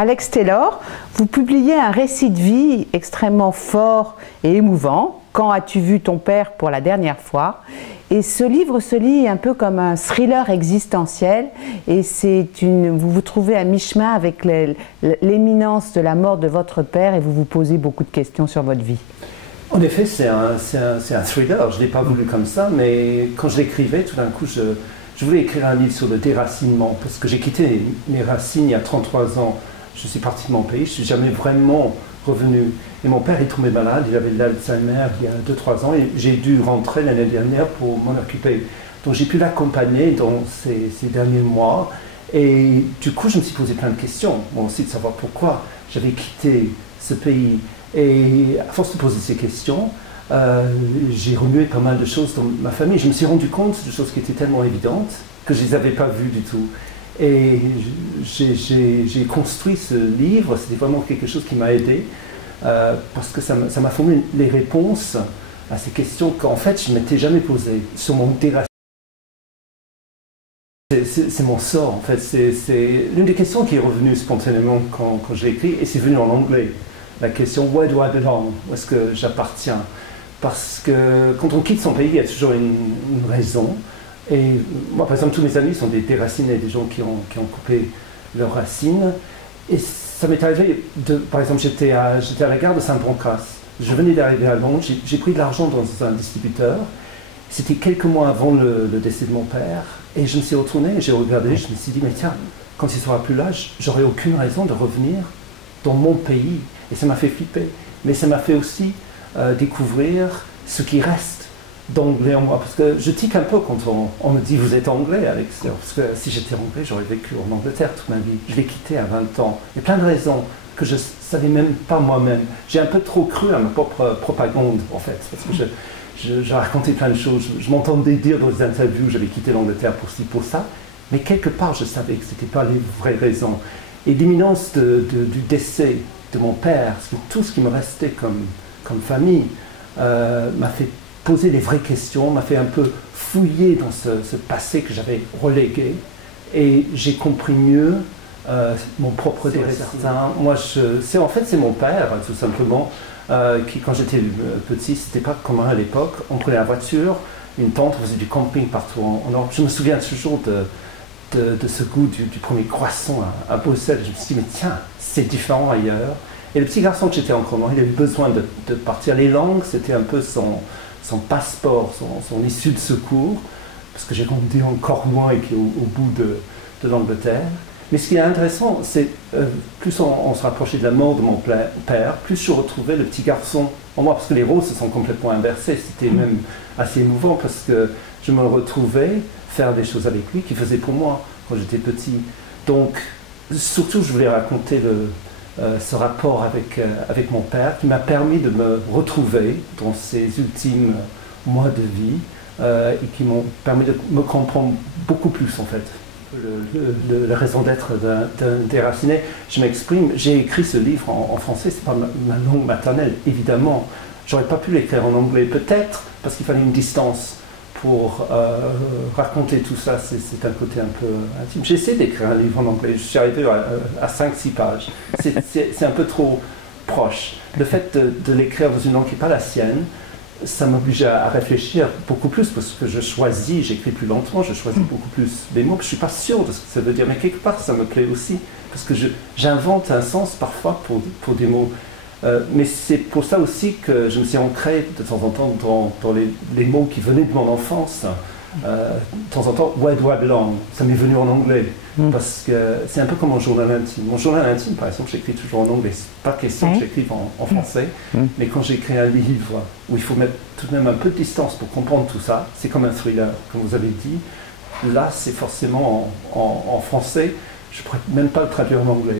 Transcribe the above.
Alex Taylor, vous publiez un récit de vie extrêmement fort et émouvant. Quand as-tu vu ton père pour la dernière fois? Et ce livre se lit un peu comme un thriller existentiel et vous vous trouvez à mi-chemin avec l'éminence de la mort de votre père et vous vous posez beaucoup de questions sur votre vie. En effet, c'est un thriller. Je ne l'ai pas voulu comme ça, mais quand je l'écrivais, tout d'un coup, je voulais écrire un livre sur le déracinement parce que j'ai quitté mes racines il y a 33 ans. Je suis parti de mon pays, je ne suis jamais vraiment revenu. Et mon père est tombé malade, il avait de l'Alzheimer il y a 2-3 ans et j'ai dû rentrer l'année dernière pour m'en occuper. Donc j'ai pu l'accompagner dans ces derniers mois et du coup je me suis posé plein de questions. Moi aussi de savoir pourquoi j'avais quitté ce pays. Et à force de poser ces questions, j'ai remué pas mal de choses dans ma famille. Je me suis rendu compte de choses qui étaient tellement évidentes que je ne les avais pas vues du tout. Et j'ai construit ce livre, c'était vraiment quelque chose qui m'a aidé, parce que ça m'a fourni les réponses à ces questions qu'en fait je ne m'étais jamais posées sur mon déracinement. C'est mon sort en fait, c'est l'une des questions qui est revenue spontanément quand je l'ai écrit, et c'est venu en anglais. La question « Where do I belong ?» Où est-ce que j'appartiens? Parce que quand on quitte son pays, il y a toujours une raison. Et moi, par exemple, tous mes amis sont des déracinés, des gens qui ont coupé leurs racines. Et ça m'est arrivé, par exemple, j'étais à la gare de Saint-Pancras. Je venais d'arriver à Londres, j'ai pris de l'argent dans un distributeur. C'était quelques mois avant le décès de mon père. Et je me suis retourné, j'ai regardé, je me suis dit, mais tiens, quand il ne sera plus là, j'aurai aucune raison de revenir dans mon pays. Et ça m'a fait flipper. Mais ça m'a fait aussi découvrir ce qui reste d'anglais en moi, parce que je tique un peu quand on me dit vous êtes anglais, Alex, parce que si j'étais anglais, j'aurais vécu en Angleterre toute ma vie. Je l'ai quitté à 20 ans. Il y a plein de raisons que je ne savais même pas moi-même. J'ai un peu trop cru à ma propre propagande, en fait, parce que j'ai raconté plein de choses. Je m'entendais dire dans les interviews que j'avais quitté l'Angleterre pour ci, pour ça, mais quelque part, je savais que ce n'était pas les vraies raisons. Et l'imminence du décès de mon père, tout ce qui me restait comme famille, m'a fait poser les vraies questions, m'a fait un peu fouiller dans ce passé que j'avais relégué, et j'ai compris mieux mon propre destin. Moi, en fait, c'est mon père, tout simplement, qui, quand j'étais petit, c'était pas commun à l'époque. On prenait la voiture, une tente, on faisait du camping partout en Europe. Je me souviens toujours de ce goût du premier croissant à Bruxelles. Je me suis dit, mais tiens, c'est différent ailleurs. Et le petit garçon que j'étais encore, il avait besoin de partir. Les langues, c'était un peu son passeport, son issue de secours, parce que j'ai grandi encore loin et qui est au bout de l'Angleterre. Mais ce qui est intéressant, c'est plus on se rapprochait de la mort de mon père, plus je retrouvais le petit garçon en moi, parce que les rôles se sont complètement inversés. C'était même assez émouvant, parce que je me retrouvais faire des choses avec lui qu'il faisait pour moi quand j'étais petit. Donc, surtout, je voulais raconter ce rapport avec mon père qui m'a permis de me retrouver dans ces ultimes mois de vie et qui m'ont permis de me comprendre beaucoup plus en fait. La raison d'être d'un déraciné, je m'exprime, j'ai écrit ce livre en français, c'est pas ma langue maternelle, évidemment. J'aurais pas pu l'écrire en anglais, peut-être parce qu'il fallait une distance pour raconter tout ça, c'est un côté un peu intime. J'ai essayé d'écrire un livre en anglais, je suis arrivé à 5-6 pages. C'est un peu trop proche. Le fait de l'écrire dans une langue qui n'est pas la sienne, ça m'oblige à réfléchir beaucoup plus, parce que j'écris plus lentement, je choisis beaucoup plus les mots, je ne suis pas sûr de ce que ça veut dire, mais quelque part ça me plaît aussi, parce que j'invente un sens parfois pour des mots. Mais c'est pour ça aussi que je me suis ancré de temps en temps dans les mots qui venaient de mon enfance. De temps en temps, where do I belong? Ça m'est venu en anglais, parce que c'est un peu comme mon journal intime. Mon journal intime, par exemple, j'écris toujours en anglais. C'est pas question que j'écrive en français, mais quand j'écris un livre où il faut mettre tout de même un peu de distance pour comprendre tout ça, c'est comme un thriller, comme vous avez dit. Là, c'est forcément en français. Je ne pourrais même pas le traduire en anglais.